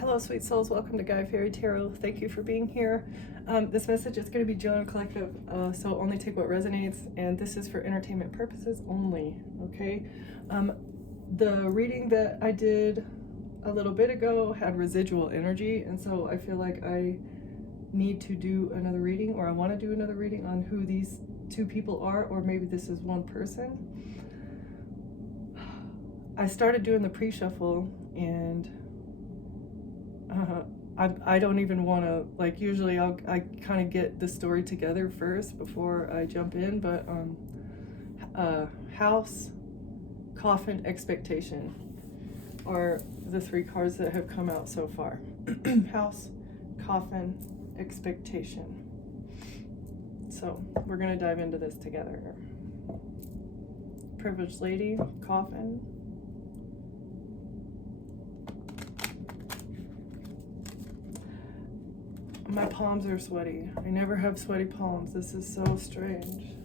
Hello, sweet souls. Welcome to Guy Fairy Tarot. Thank you for being here. This message is going to be general collective, so only take what resonates, and this is for entertainment purposes only, okay? The reading that I did a little bit ago had residual energy, and so I feel like I need to do another reading, or I want to do another reading on who these two people are, or maybe this is one person. I started doing the pre-shuffle, and I don't even want to, like, usually I kind of get the story together first before I jump in, but House, Coffin, Expectation are the three cards that have come out so far. House, Coffin, Expectation. So we're going to dive into this together. Privileged Lady, Coffin. My palms are sweaty. I never have sweaty palms. This is so strange.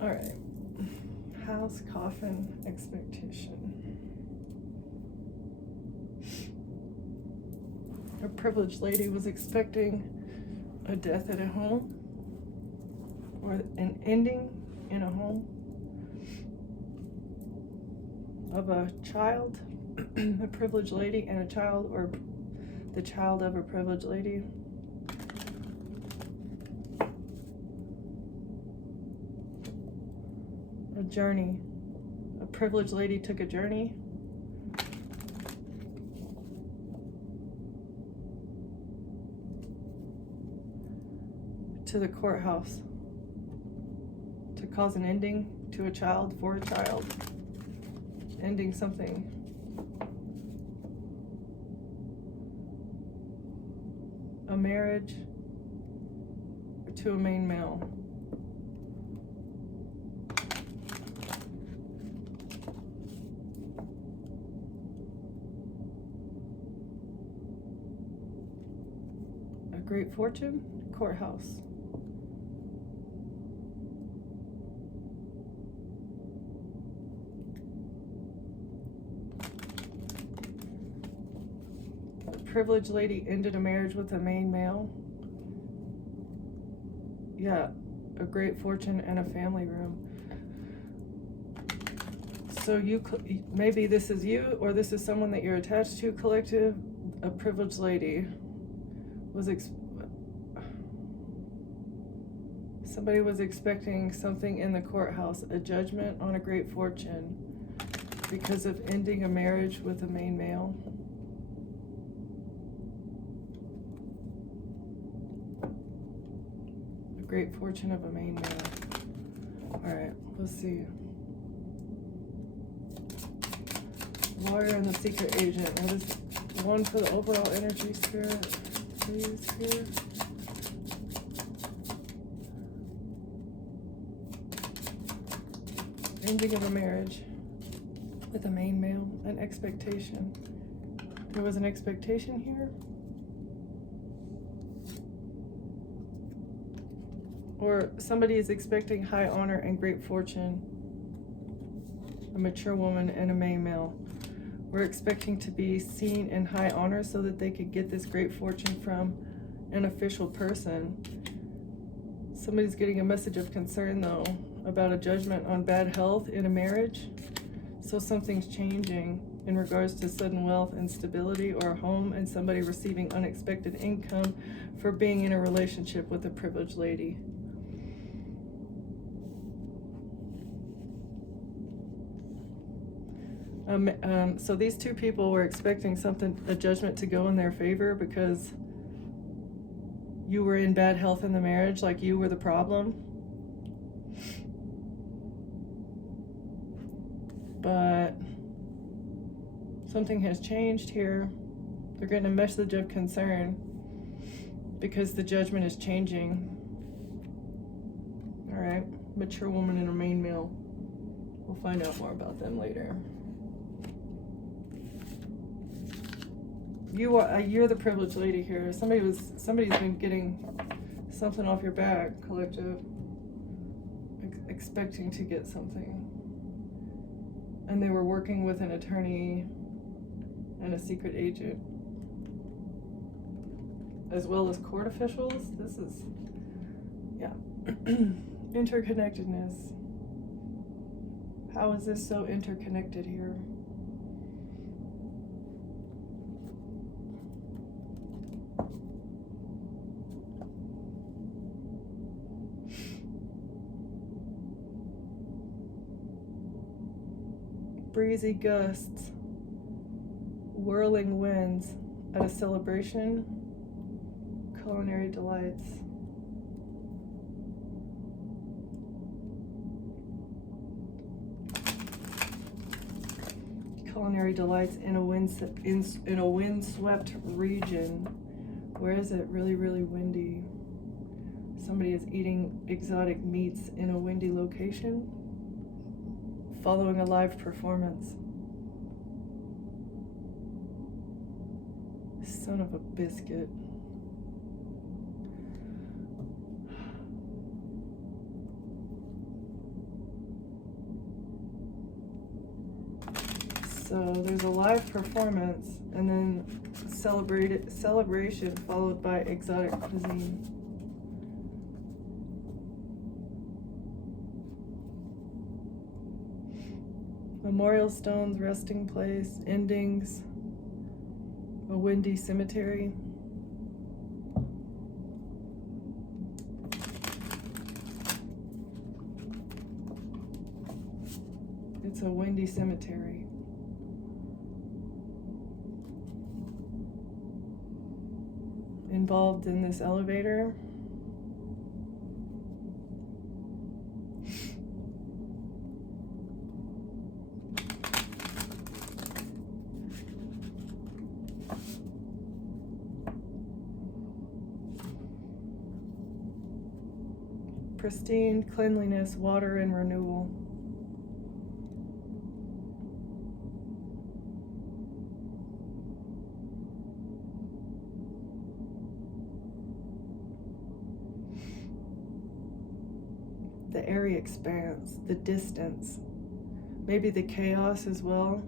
All right. House, Coffin, Expectation. A privileged lady was expecting a death at a home, or an ending in a home of a child. A privileged lady and a child, or the child of a privileged lady. A journey. A privileged lady took a journey. To the courthouse to cause an ending to a child, for a child. Ending something. A marriage to a main male. A great fortune, courthouse. Privileged lady ended a marriage with a main male. Yeah, a great fortune and a family room. So maybe this is you, or this is someone that you're attached to, collective. A privileged lady was somebody was expecting something in the courthouse, a judgment on a great fortune because of ending a marriage with a main male. Great fortune of a main male. All right, let's see. Warrior and the secret agent. What is one for the overall energy, spirit? Please, here. Ending of a marriage with a main male. An expectation. There was an expectation here. Or somebody is expecting high honor and great fortune. A mature woman and a main male. We're expecting to be seen in high honor so that they could get this great fortune from an official person. Somebody's getting a message of concern, though, about a judgment on bad health in a marriage. So something's changing in regards to sudden wealth and stability, or a home, and somebody receiving unexpected income for being in a relationship with a privileged lady. So these two people were expecting a judgment to go in their favor because you were in bad health in the marriage, like you were the problem. But something has changed here. They're getting a message of concern because the judgment is changing. All right, mature woman and a main male. We'll find out more about them later. You're the privileged lady here. Somebody's been getting something off your back, collective. Expecting to get something. And they were working with an attorney and a secret agent, as well as court officials. This is, yeah. Interconnectedness. How is this so interconnected here? Breezy gusts, whirling winds at a celebration, culinary delights. Culinary delights in a windswept region. Where is it really, really windy? Somebody is eating exotic meats in a windy location, following a live performance. Son of a biscuit. So there's a live performance and then celebration followed by exotic cuisine. Memorial stones, resting place, endings, a windy cemetery. It's a windy cemetery. Involved in this elevator. Pristine cleanliness, water, and renewal. The airy expanse, the distance, maybe the chaos as well.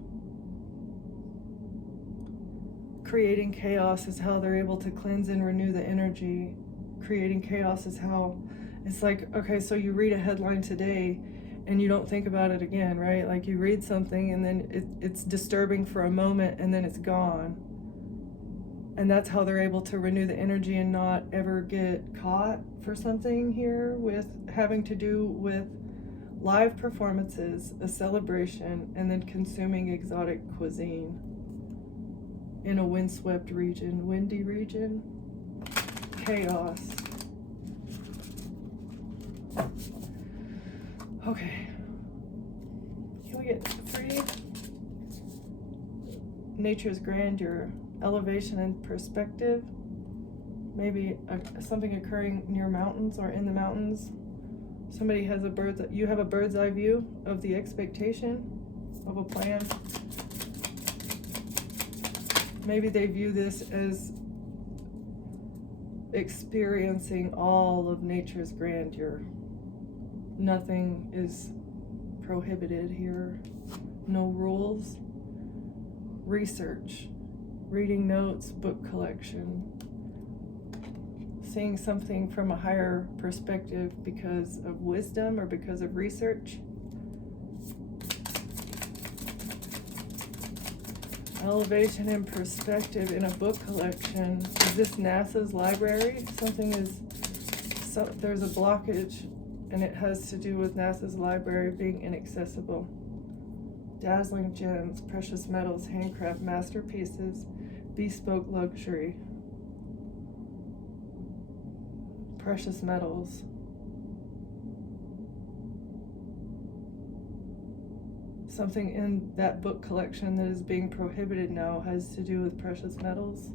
Creating chaos is how they're able to cleanse and renew the energy. Creating chaos is how it's like, okay, so you read a headline today and you don't think about it again, right? Like you read something and then it's disturbing for a moment and then it's gone. And that's how they're able to renew the energy and not ever get caught for something here with having to do with live performances, a celebration, and then consuming exotic cuisine in a windswept region, windy region, chaos. Okay, can we get 3? Nature's grandeur, elevation and perspective. Maybe something occurring near mountains or in the mountains. Somebody has you have a bird's eye view of the expectation of a plan. Maybe they view this as experiencing all of nature's grandeur. Nothing is prohibited here. No rules. Research. Reading notes, book collection. Seeing something from a higher perspective because of wisdom or because of research. Elevation and perspective in a book collection. Is this NASA's library? There's a blockage and it has to do with NASA's library being inaccessible. Dazzling gems, precious metals, handcraft masterpieces, bespoke luxury. Precious metals. Something in that book collection that is being prohibited now has to do with precious metals.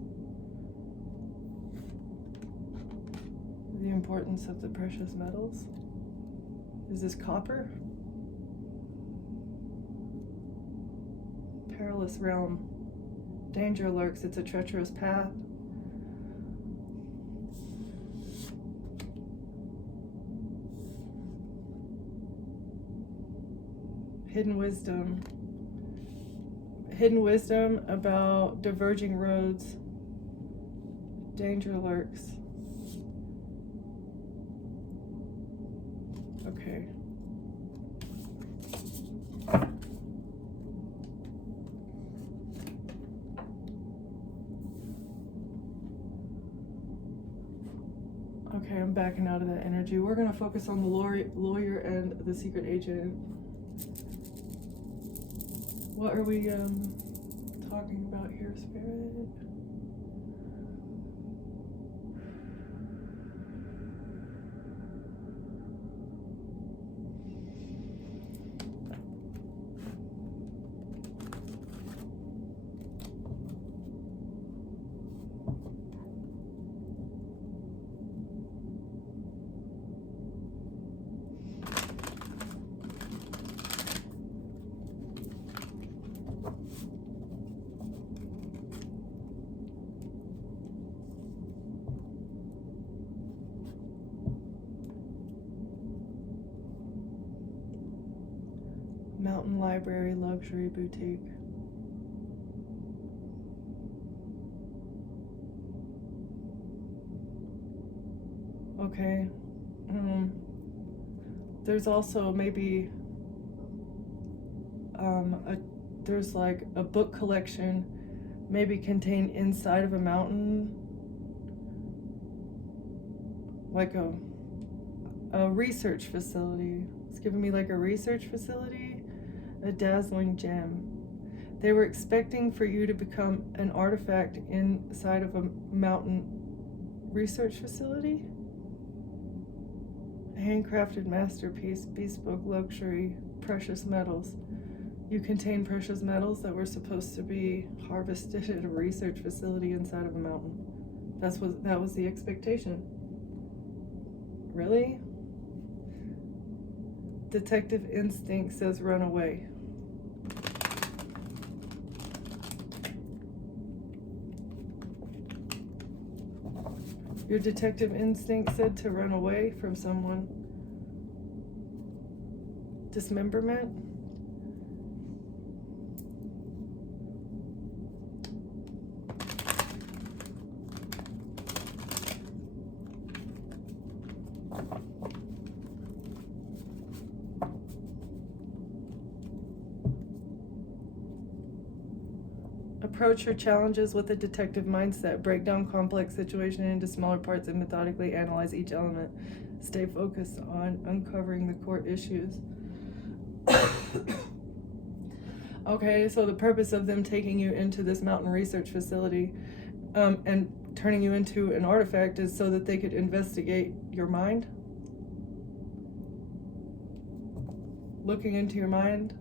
The importance of the precious metals. Is this copper? Perilous realm. Danger lurks, it's a treacherous path. Hidden wisdom. hidden wisdom about diverging roads. Danger lurks. Okay. Okay, I'm backing out of that energy. We're going to focus on the lawyer and the secret agent. What are we talking about here, Spirit? Mountain Library Luxury Boutique. Okay. There's also maybe there's like a book collection maybe contained inside of a mountain, like a research facility. It's giving me like a research facility, a dazzling gem. They were expecting for you to become an artifact inside of a mountain research facility. A handcrafted masterpiece, bespoke luxury, precious metals. You contain precious metals that were supposed to be harvested at a research facility inside of a mountain. That was the expectation. Really? Detective instinct says run away. Your detective instinct said to run away from someone. Dismemberment? Approach your challenges with a detective mindset. Break down complex situations into smaller parts and methodically analyze each element. Stay focused on uncovering the core issues. Okay, so the purpose of them taking you into this mountain research facility and turning you into an artifact is so that they could investigate your mind. Looking into your mind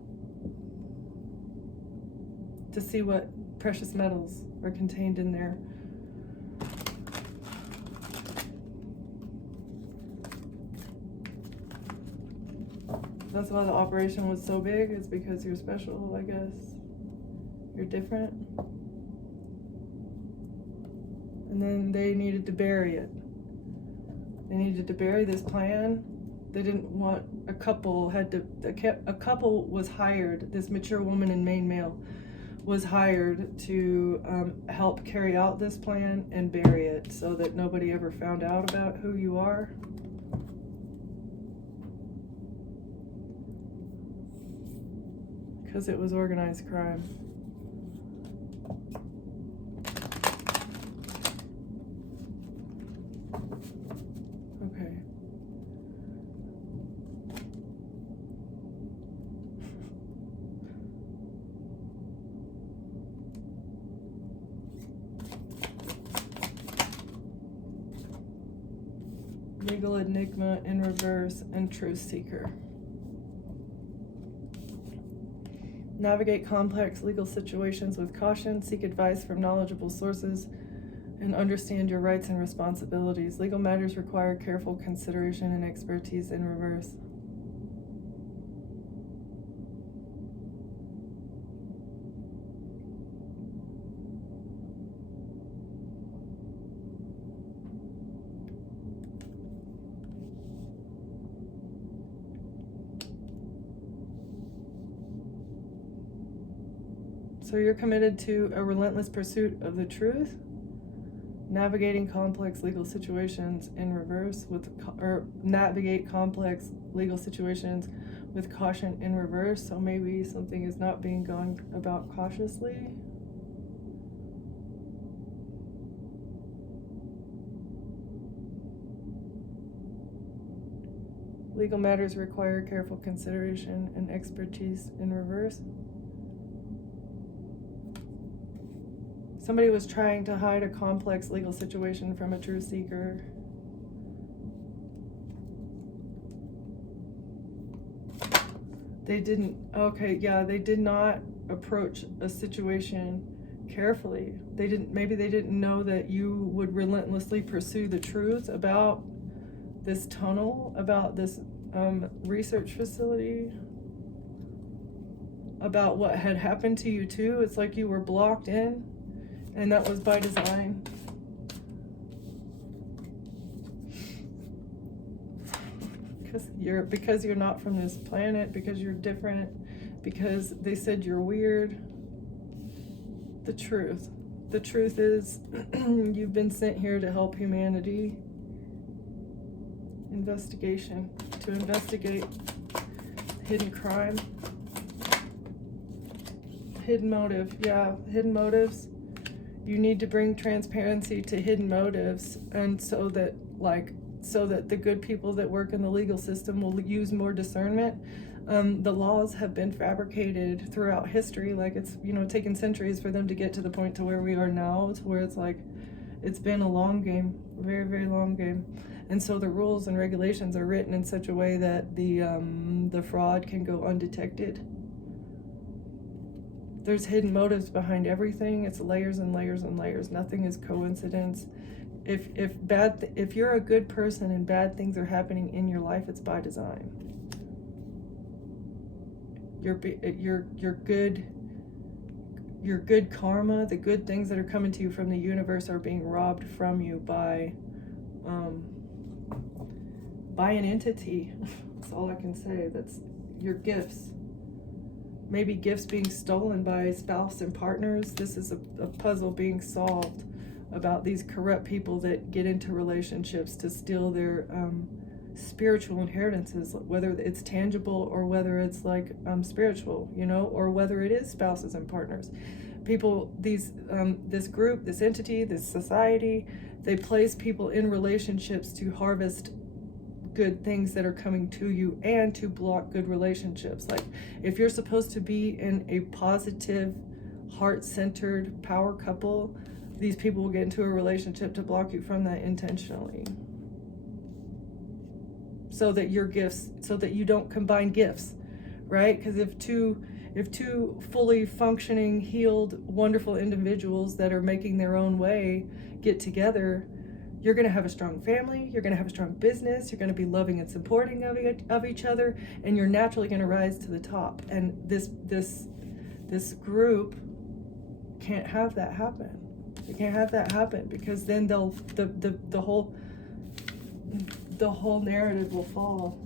to see what precious metals are contained in there. That's why the operation was so big. It's because you're special, I guess. You're different. And then they needed to bury it. They needed to bury this plan. They didn't want a couple was hired. This mature woman and main male was hired to help carry out this plan and bury it so that nobody ever found out about who you are. Because it was organized crime. Okay. Legal enigma in reverse and truth seeker. Navigate complex legal situations with caution, seek advice from knowledgeable sources, and understand your rights and responsibilities. Legal matters require careful consideration and expertise in reverse. So you're committed to a relentless pursuit of the truth, navigating complex legal situations in reverse or navigate complex legal situations with caution in reverse. So maybe something is not being gone about cautiously. Legal matters require careful consideration and expertise in reverse. Somebody was trying to hide a complex legal situation from a truth seeker. They did not approach a situation carefully. Maybe they didn't know that you would relentlessly pursue the truth about this tunnel, about this research facility, about what had happened to you too. It's like you were blocked in, and that was by design. Because you're not from this planet, because you're different, because they said you're weird. The truth is you've been sent here to help humanity. To investigate hidden crime, hidden motive. Yeah, hidden motives. You need to bring transparency to hidden motives, and so that the good people that work in the legal system will use more discernment. The laws have been fabricated throughout history. Like, it's, taken centuries for them to get to the point to where we are now, to where it's like, it's been a long game, very, very long game. And so the rules and regulations are written in such a way that the fraud can go undetected. There's hidden motives behind everything. It's layers and layers and layers. Nothing is coincidence. If you're a good person and bad things are happening in your life, it's by design. Your good karma, the good things that are coming to you from the universe, are being robbed from you by an entity. That's all I can say. That's your gifts. Maybe gifts being stolen by spouse and partners. This is a puzzle being solved about these corrupt people that get into relationships to steal their spiritual inheritances, whether it's tangible or whether it's like spiritual, or whether it is spouses and partners. People, this group, this entity, this society, they place people in relationships to harvest good things that are coming to you and to block good relationships. Like, if you're supposed to be in a positive, heart-centered power couple, these people will get into a relationship to block you from that intentionally. So that you don't combine gifts, right? Because if two fully functioning, healed, wonderful individuals that are making their own way get together, you're going to have a strong family, you're going to have a strong business, you're going to be loving and supporting of each other, and you're naturally going to rise to the top. And this group can't have that happen. They can't have that happen, because then the whole narrative will fall.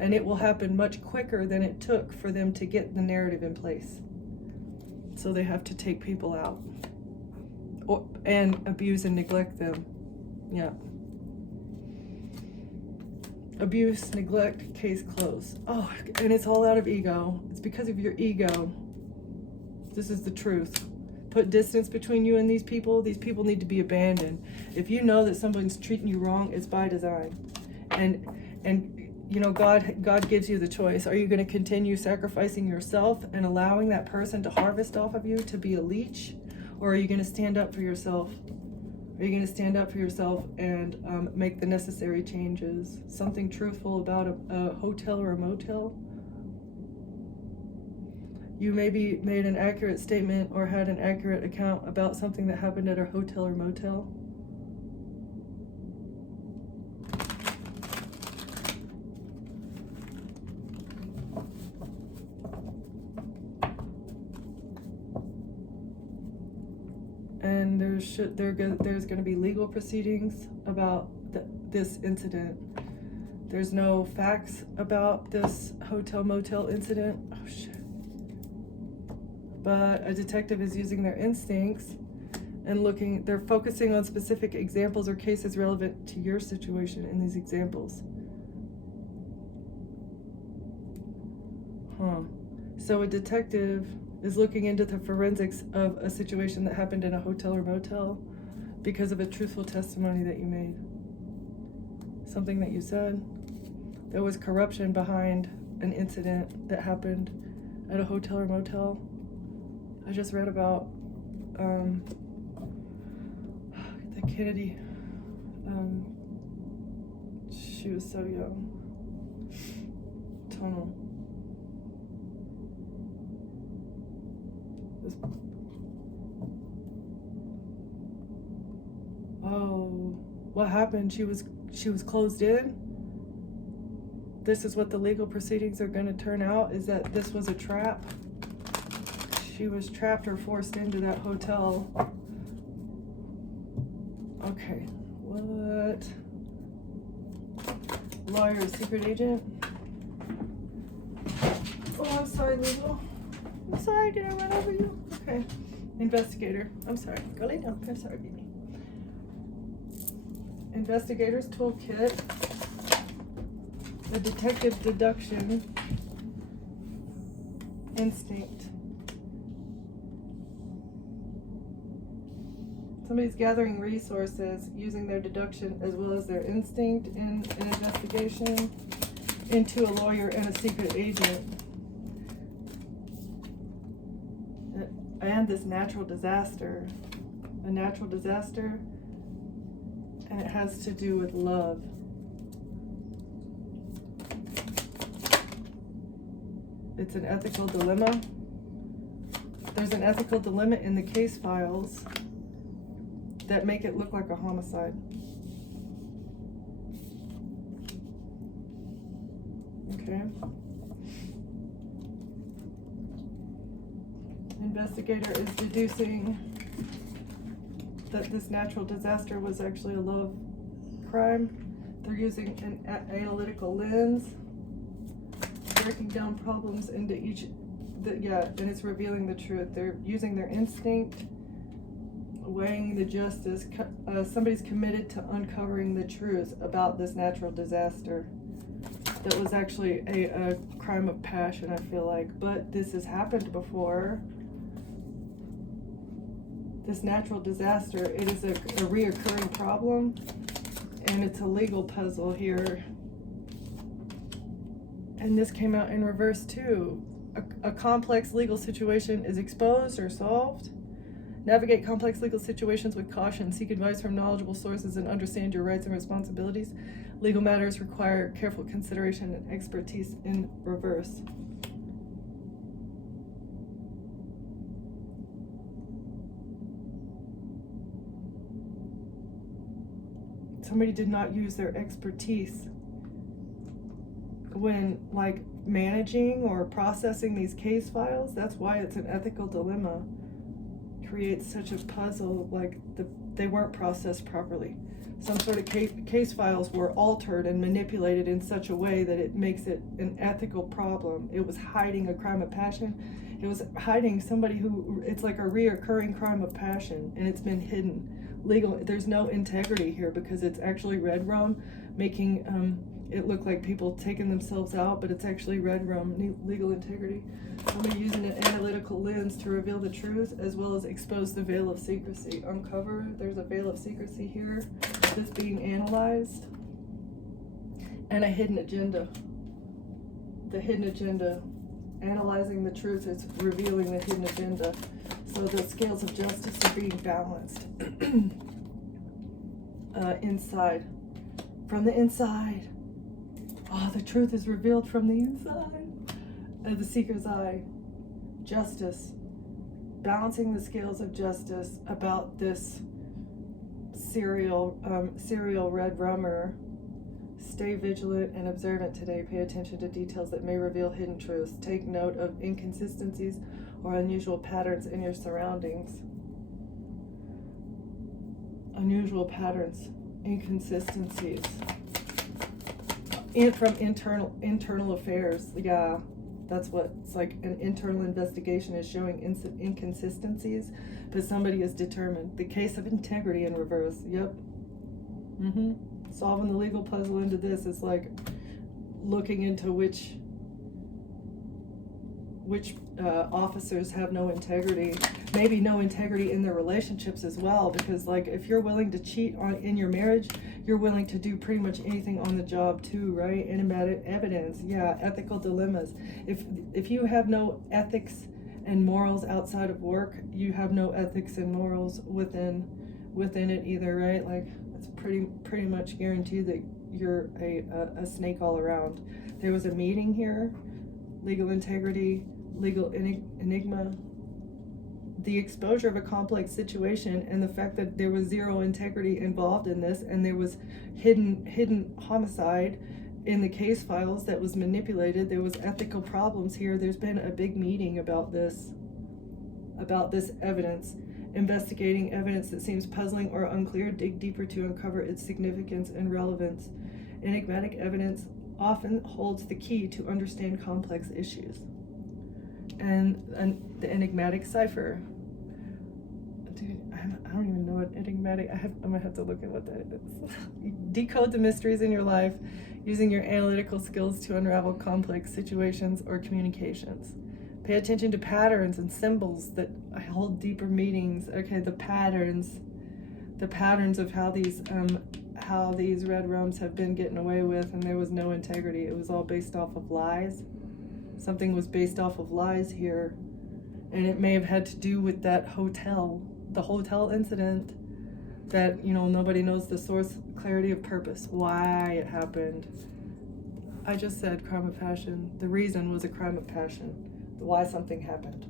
And it will happen much quicker than it took for them to get the narrative in place. So they have to take people out. And abuse and neglect them. Yeah. Abuse, neglect, case closed. Oh, and it's all out of ego. It's because of your ego. This is the truth. Put distance between you and these people. These people need to be abandoned. If you know that someone's treating you wrong, it's by design. And God gives you the choice. Are you going to continue sacrificing yourself and allowing that person to harvest off of you, to be a leech? Or are you going to stand up for yourself? Are you going to stand up for yourself and make the necessary changes? Something truthful about a hotel or a motel? You maybe made an accurate statement or had an accurate account about something that happened at a hotel or motel. And there's going to be legal proceedings about this incident. There's no facts about this hotel motel incident. Oh shit. but a detective is using their instincts and they're focusing on specific examples or cases relevant to your situation in these examples. So a detective is looking into the forensics of a situation that happened in a hotel or motel because of a truthful testimony that you made. Something that you said. There was corruption behind an incident that happened at a hotel or motel. I just read about the Kennedy. She was so young. Tunnel. Oh, what happened? She was closed in? This is what the legal proceedings are going to turn out, is that this was a trap. She was trapped or forced into that hotel. Okay, what? Lawyer, secret agent? Oh, I'm sorry, legal. I'm sorry, did I run over you? Okay. Investigator. I'm sorry. Go lay down. I'm sorry, baby. Investigator's toolkit. The detective deduction. Instinct. Somebody's gathering resources using their deduction as well as their instinct in an investigation into a lawyer and a secret agent. And this natural disaster. A natural disaster, and it has to do with love. It's an ethical dilemma. There's an ethical dilemma in the case files that make it look like a homicide. Okay. Investigator is deducing that this natural disaster was actually a love crime. They're using an analytical lens, breaking down problems into and it's revealing the truth. They're using their instinct, weighing the justice. Somebody's committed to uncovering the truth about this natural disaster. That was actually a crime of passion, I feel like, but this has happened before. This natural disaster, it is a reoccurring problem, and it's a legal puzzle here. And this came out in reverse too. A complex legal situation is exposed or solved. Navigate complex legal situations with caution. Seek advice from knowledgeable sources and understand your rights and responsibilities. Legal matters require careful consideration and expertise in reverse. Somebody did not use their expertise when managing or processing these case files. That's why it's an ethical dilemma. Creates such a puzzle, they weren't processed properly. Some sort of case files were altered and manipulated in such a way that it makes it an ethical problem. It was hiding a crime of passion. It was hiding somebody who, it's like a reoccurring crime of passion, and it's been hidden. There's no integrity here because it's actually red rum making it look like people taking themselves out, but it's actually red rum. Legal integrity. Somebody using an analytical lens to reveal the truth as well as expose the veil of secrecy. Uncover, there's a veil of secrecy here that's being analyzed. And a hidden agenda. The hidden agenda. Analyzing the truth is revealing the hidden agenda. So the scales of justice are being balanced. Inside. From the inside. Oh, the truth is revealed from the inside. The seeker's eye. Justice. Balancing the scales of justice about this serial red rummer. Stay vigilant and observant today. Pay attention to details that may reveal hidden truths. Take note of inconsistencies or unusual patterns in your surroundings. Unusual patterns, inconsistencies. From internal affairs, yeah. That's what it's like. An internal investigation is showing inconsistencies, but somebody is determined. The case of integrity in reverse. Yep. Solving the legal puzzle into this is like looking into which officers have no integrity, maybe no integrity in their relationships as well, because like if you're willing to cheat in your marriage, you're willing to do pretty much anything on the job too, right? Enigmatic evidence, yeah, ethical dilemmas. If you have no ethics and morals outside of work, you have no ethics and morals within it either, right? Like it's pretty much guaranteed that you're a snake all around. There was a meeting here, legal integrity, legal enigma, the exposure of a complex situation, and the fact that there was zero integrity involved in this, and there was hidden homicide in the case files that was manipulated. There was ethical problems here. There's been a big meeting about this evidence. Investigating evidence that seems puzzling or unclear, dig deeper to uncover its significance and relevance. Enigmatic evidence often holds the key to understand complex issues. And the enigmatic cipher. Dude, I don't even know what enigmatic. I'm gonna have to look at what that is. Decode the mysteries in your life using your analytical skills to unravel complex situations or communications. Pay attention to patterns and symbols that hold deeper meanings. Okay, the patterns of how these red rooms have been getting away with, and there was no integrity. It was all based off of lies. Something was based off of lies here, and it may have had to do with that the hotel incident that, nobody knows the source, clarity of purpose, why it happened. I just said crime of passion. The reason was a crime of passion. Why something happened.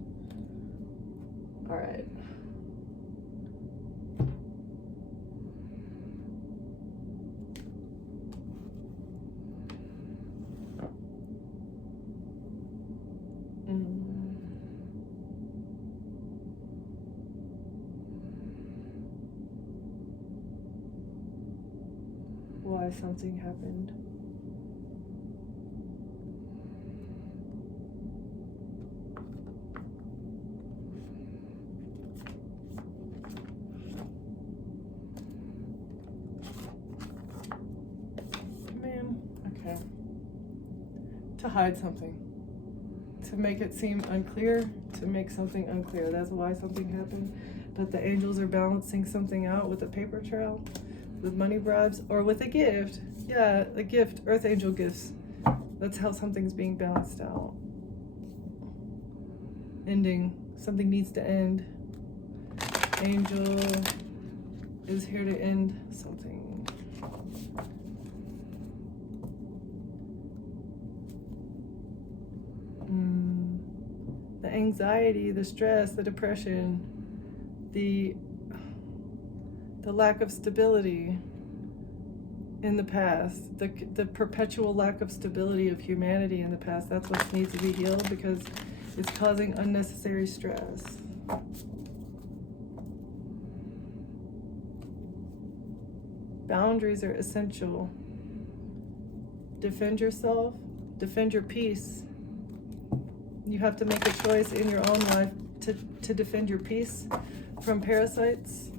All right. Why something happened. Man, okay. To hide something. To make it seem unclear, to make something unclear. That's why something happened. But the angels are balancing something out with a paper trail, with money bribes, or with a gift. Yeah, a gift, earth angel gifts. That's how something's being balanced out. Ending. Something needs to end. Angel is here to end something. The anxiety, the stress, the depression, the lack of stability in the past, the perpetual lack of stability of humanity in the past, that's what needs to be healed, because it's causing unnecessary stress. Boundaries are essential. Defend yourself, defend your peace. You have to make a choice in your own life to defend your peace from parasites.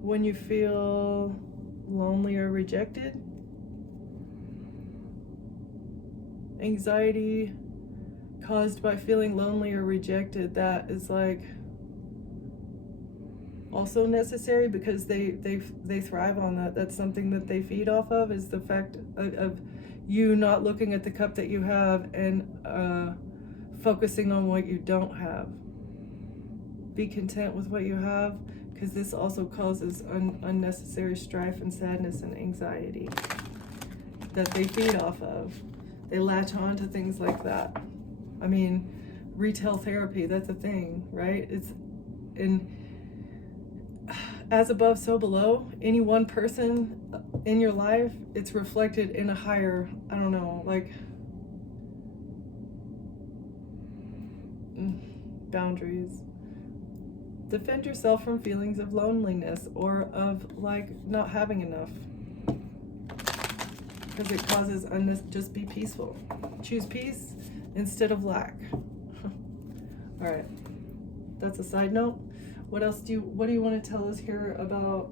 When you feel lonely or rejected, anxiety caused by feeling lonely or rejected, that is like also necessary, because they thrive on that. That's something that they feed off of, is the fact of you not looking at the cup that you have and focusing on what you don't have. Be content with what you have, because this also causes unnecessary strife and sadness and anxiety that they feed off of. They latch on to things like that. I mean, retail therapy, that's a thing, right? It's in as above, so below. Any one person in your life, it's reflected in a higher, I don't know, like boundaries. Defend yourself from feelings of loneliness or of like not having enough. because it causes just be peaceful. Choose peace instead of lack. All right, that's a side note. What do you want to tell us here about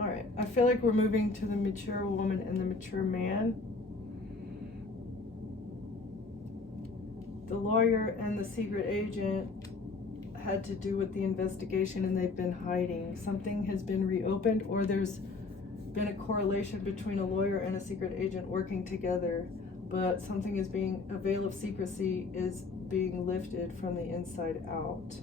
all right, I feel like we're moving to the mature woman and the mature man. The lawyer and the secret agent had to do with the investigation, and they've been hiding. Something has been reopened, or there's been a correlation between a lawyer and a secret agent working together, but something is a veil of secrecy is being lifted from the inside out.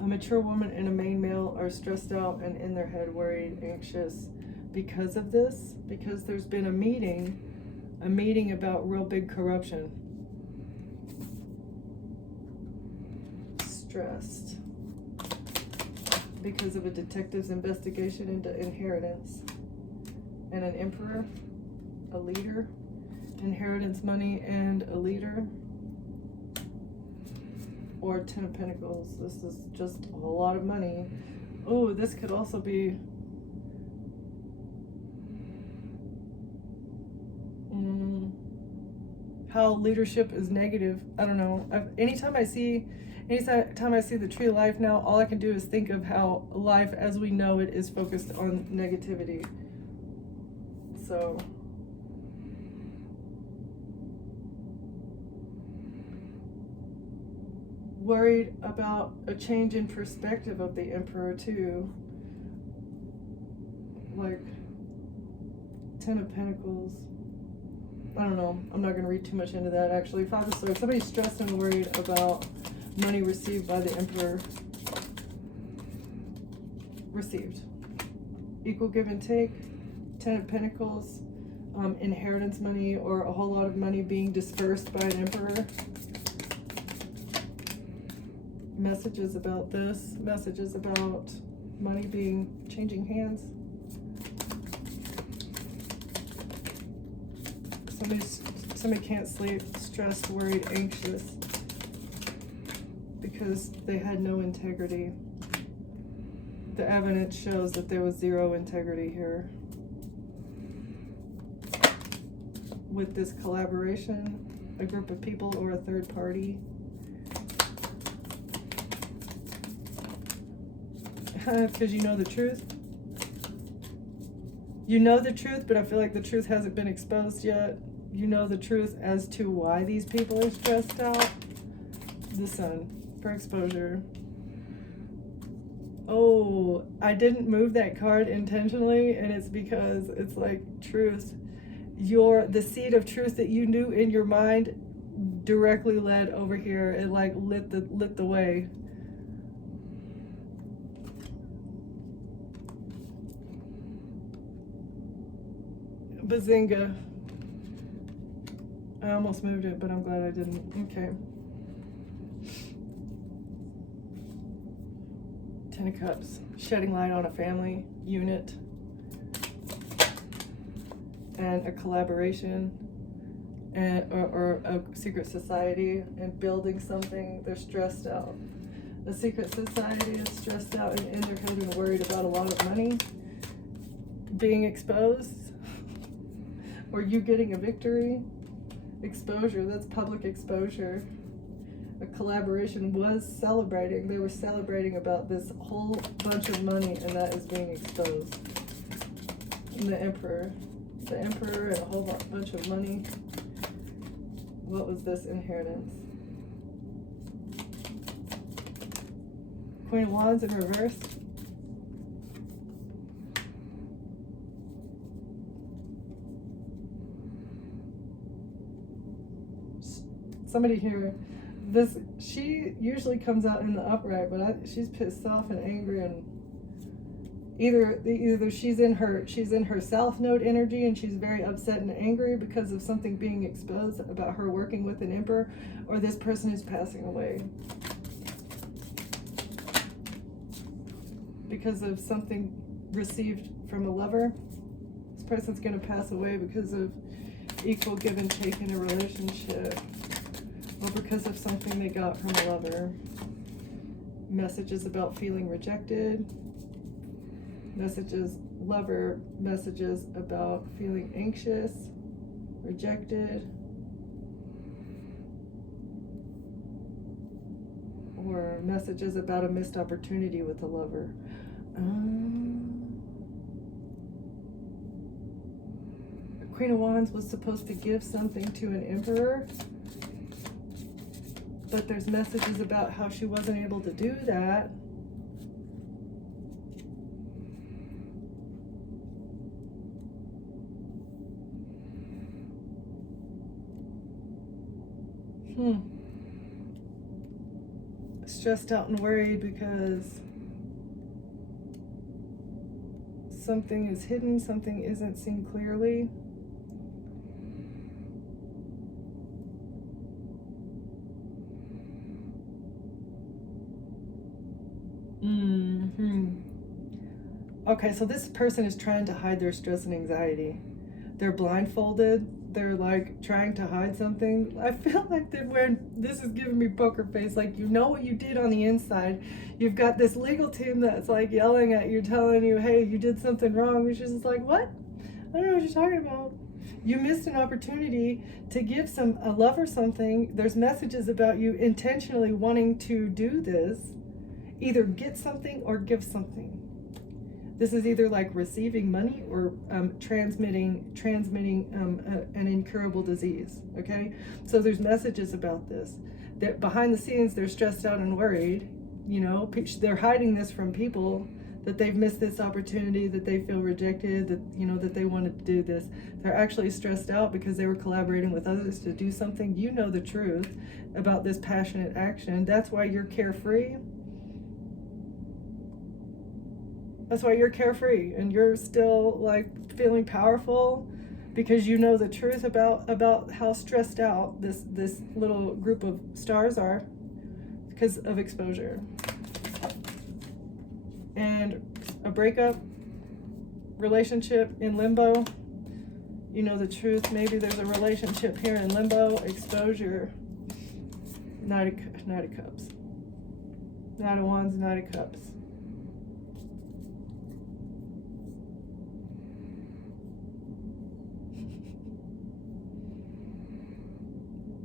A mature woman and a main male are stressed out and in their head, worried, anxious because of this, because there's been a meeting about real big corruption. Stressed because of a detective's investigation into inheritance. And an emperor, a leader, inheritance money, and a leader. Or 10 of Pentacles. This is just a whole lot of money. Oh, this could also be how leadership is negative. I don't know. Anytime I see the tree of life now, all I can do is think of how life as we know it is focused on negativity. So worried about a change in perspective of the emperor too. Like 10 of Pentacles. I don't know. I'm not going to read too much into that actually. 5 of Swords. Somebody's stressed and worried about money received by the emperor. Received. Equal give and take. 10 of Pentacles. Inheritance money or a whole lot of money being dispersed by an emperor. Messages about this. Messages about money changing hands. Somebody can't sleep, stressed, worried, anxious because they had no integrity. The evidence shows that there was zero integrity here. With this collaboration, a group of people or a third party. Because you know the truth. You know the truth, but I feel like the truth hasn't been exposed yet. You know the truth as to why these people are stressed out. The Sun for exposure. Oh, I didn't move that card intentionally, and it's because it's like truth. The seed of truth that you knew in your mind directly led over here. It like lit the way. Bazinga. I almost moved it, but I'm glad I didn't. Okay. 10 of Cups. Shedding light on a family unit. And a collaboration. Or a secret society. And building something. They're stressed out. A secret society is stressed out and in their head and worried about a lot of money being exposed. Or you getting a victory. Exposure, that's public exposure. A collaboration was celebrating. They were celebrating about this whole bunch of money, and that is being exposed. And the Emperor. The Emperor and a whole bunch of money. What was this inheritance? Queen of Wands in reverse. Somebody here, she usually comes out in the upright, but she's pissed off and angry, and either she's in her South Node energy and she's very upset and angry because of something being exposed about her working with an emperor, or this person is passing away because of something received from a lover. This person's going to pass away because of equal give and take in a relationship. or because of something they got from a lover. Messages about feeling rejected. Lover messages about feeling anxious, rejected, or messages about a missed opportunity with the lover. Queen of Wands was supposed to give something to an emperor, but there's messages about how she wasn't able to do that. Stressed out and worried because something is hidden, something isn't seen clearly. Okay, so this person is trying to hide their stress and anxiety. They're blindfolded. They're like trying to hide something. I feel like they're wearing, this is giving me poker face. Like, you know what you did on the inside. You've got this legal team that's like yelling at you, telling you, hey, you did something wrong. Which is just like, what? I don't know what you're talking about. You missed an opportunity to give a lover something. There's messages about you intentionally wanting to do this. Either get something or give something. This is either like receiving money or transmitting an incurable disease, okay? So there's messages about this. That behind the scenes, they're stressed out and worried. You know, they're hiding this from people, that they've missed this opportunity, that they feel rejected, that, you know, that they wanted to do this. They're actually stressed out because they were collaborating with others to do something. You know the truth about this passionate action. That's why you're carefree. That's why you're carefree and you're still like feeling powerful, because you know the truth about how stressed out this little group of stars are because of exposure. And a breakup, relationship in limbo. You know the truth. Maybe there's a relationship here in limbo, exposure. Knight of Cups. Knight of Wands, Knight of Cups.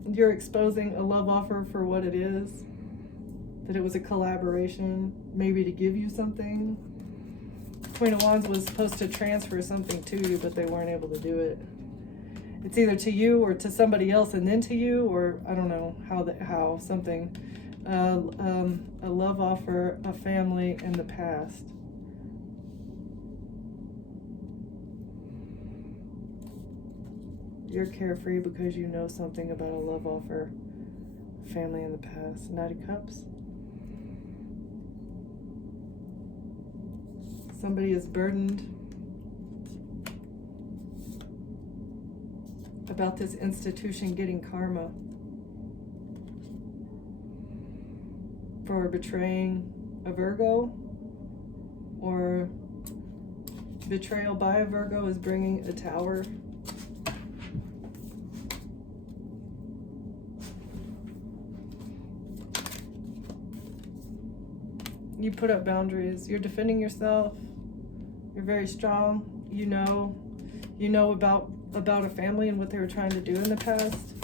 You're exposing a love offer for what it is, that it was a collaboration, maybe to give you something. Queen of Wands was supposed to transfer something to you, but they weren't able to do it. It's either to you or to somebody else and then to you, or I don't know how something, a love offer, a family in the past. You're carefree because you know something about a love offer, family in the past. Knight of Cups. Somebody is burdened about this institution getting karma for betraying a Virgo, or betrayal by a Virgo is bringing a Tower. You put up boundaries. You're defending yourself. You're very strong. You know about a family and what they were trying to do in the past.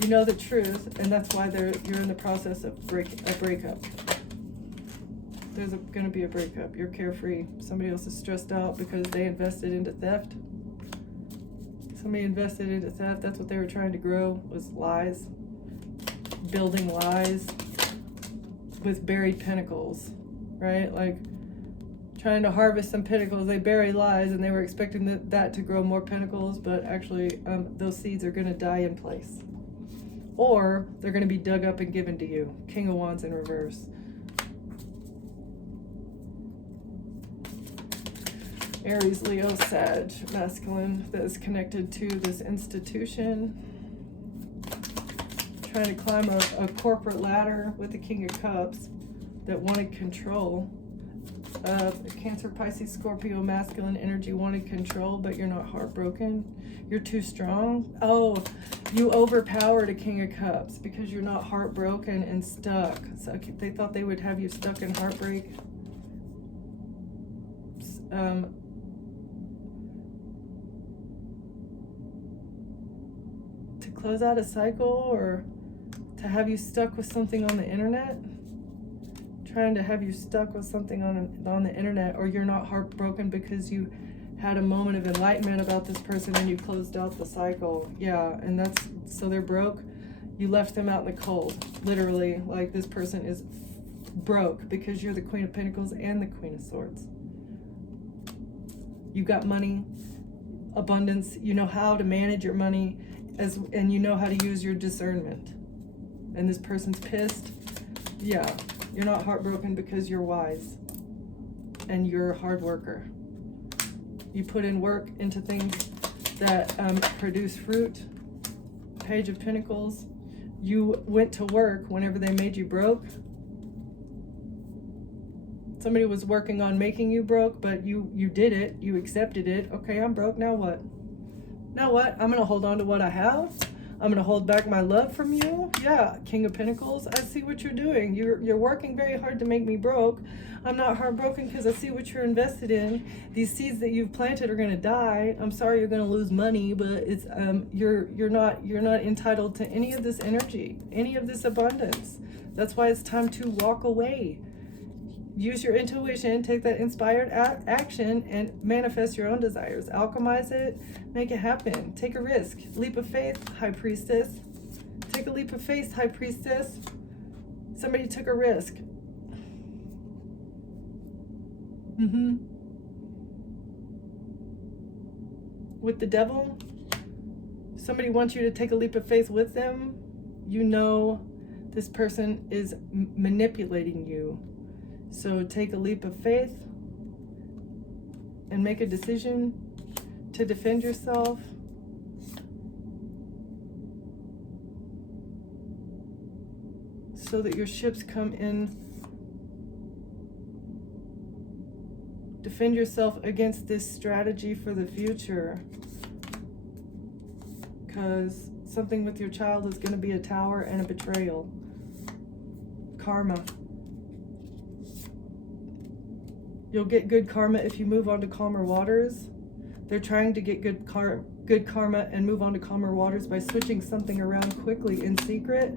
You know the truth, and that's why you're in the process of a breakup. There's going to be a breakup. You're carefree. Somebody else is stressed out because they invested into theft. Somebody invested into theft. That's what they were trying to grow, was lies. Building lies with buried pinnacles. Right? Like trying to harvest some pinnacles. They bury lies and they were expecting that to grow more pinnacles, but actually those seeds are going to die in place. Or they're going to be dug up and given to you. King of Wands in reverse. Aries, Leo, Sag, masculine that is connected to this institution. Trying to climb a corporate ladder with the King of Cups. That wanted control. Cancer, Pisces, Scorpio, masculine energy wanted control, but you're not heartbroken. You're too strong. Oh, You overpowered a King of Cups because you're not heartbroken and stuck. So they thought they would have you stuck in heartbreak. To close out a cycle, or to have you stuck with something on the internet. Trying to have you stuck with something on the internet, or you're not heartbroken because you had a moment of enlightenment about this person and you closed out the cycle. Yeah, and that's, so they're broke. You left them out in the cold, literally. Like, this person is broke because you're the Queen of Pentacles and the Queen of Swords. You got money, abundance. You know how to manage your money, and you know how to use your discernment. And this person's pissed. Yeah, you're not heartbroken because you're wise and you're a hard worker. You put in work into things that produce fruit. Page of Pentacles. You went to work whenever they made you broke. Somebody was working on making you broke, but you did it. You accepted it. Okay, I'm broke. Now what? Now what? I'm going to hold on to what I have. I'm going to hold back my love from you. Yeah, King of Pentacles. I see what you're doing. You're working very hard to make me broke. I'm not heartbroken because I see what you're invested in. These seeds that you've planted are going to die. I'm sorry you're going to lose money, but it's you're not entitled to any of this energy, any of this abundance. That's why it's time to walk away. Use your intuition, take that inspired action, and manifest your own desires. Alchemize it, make it happen. Take a risk. Leap of faith, High Priestess. Take a leap of faith, High Priestess. Somebody took a risk. With the Devil, somebody wants you to take a leap of faith with them. You know this person is manipulating you. So take a leap of faith and make a decision to defend yourself. So that your ships come in. Defend yourself against this strategy for the future. Because something with your child is going to be a tower and a betrayal. Karma. You'll get good karma if you move on to calmer waters. They're trying to get good karma and move on to calmer waters by switching something around quickly in secret.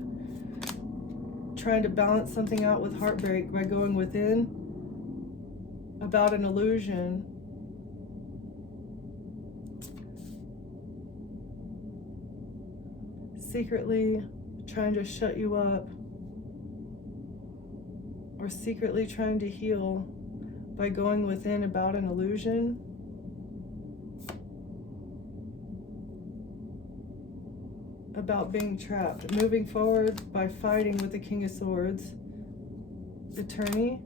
Trying to balance something out with heartbreak by going within about an illusion. Secretly trying to shut you up, or secretly trying to heal by going within about an illusion. About being trapped. Moving forward by fighting with the King of Swords. Attorney.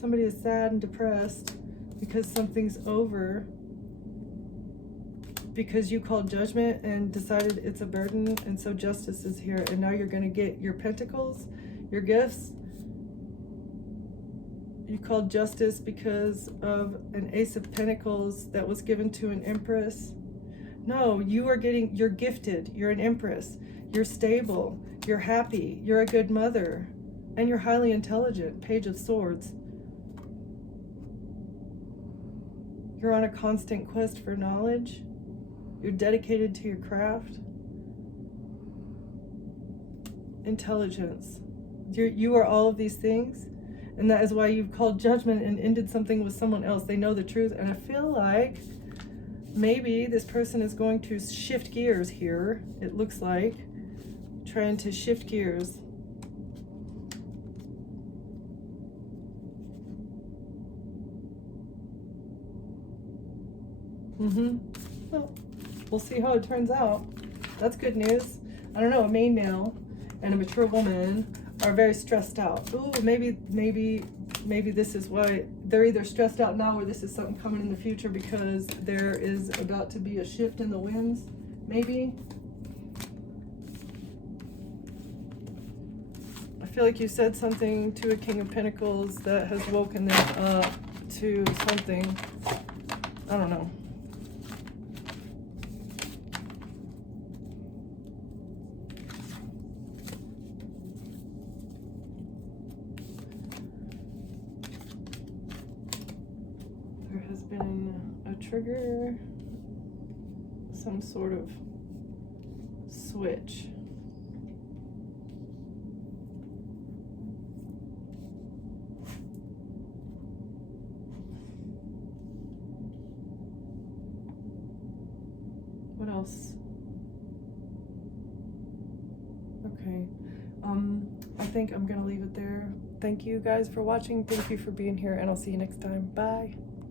Somebody is sad and depressed because something's over. Because you called judgment and decided it's a burden, and so justice is here, and now you're going to get your pentacles, your gifts. You called justice because of an Ace of Pentacles that was given to an Empress. No, you're gifted, you're an Empress, you're stable, you're happy, you're a good mother, and you're highly intelligent. Page of Swords. You're on a constant quest for knowledge. You're dedicated to your craft. Intelligence. You are all of these things. And that is why you've called judgment and ended something with someone else. They know the truth. And I feel like maybe this person is going to shift gears here. It looks like. Trying to shift gears. Well, we'll see how it turns out. That's good news. I don't know, a main male and a mature woman are very stressed out. Ooh, maybe this is why they're either stressed out now, or this is something coming in the future because there is about to be a shift in the winds. Maybe. I feel like you said something to a King of Pentacles that has woken them up to something. I don't know. There has been a trigger, some sort of switch. What else? Okay. I think I'm gonna leave it there. Thank you guys for watching. Thank you for being here, and I'll see you next time. Bye.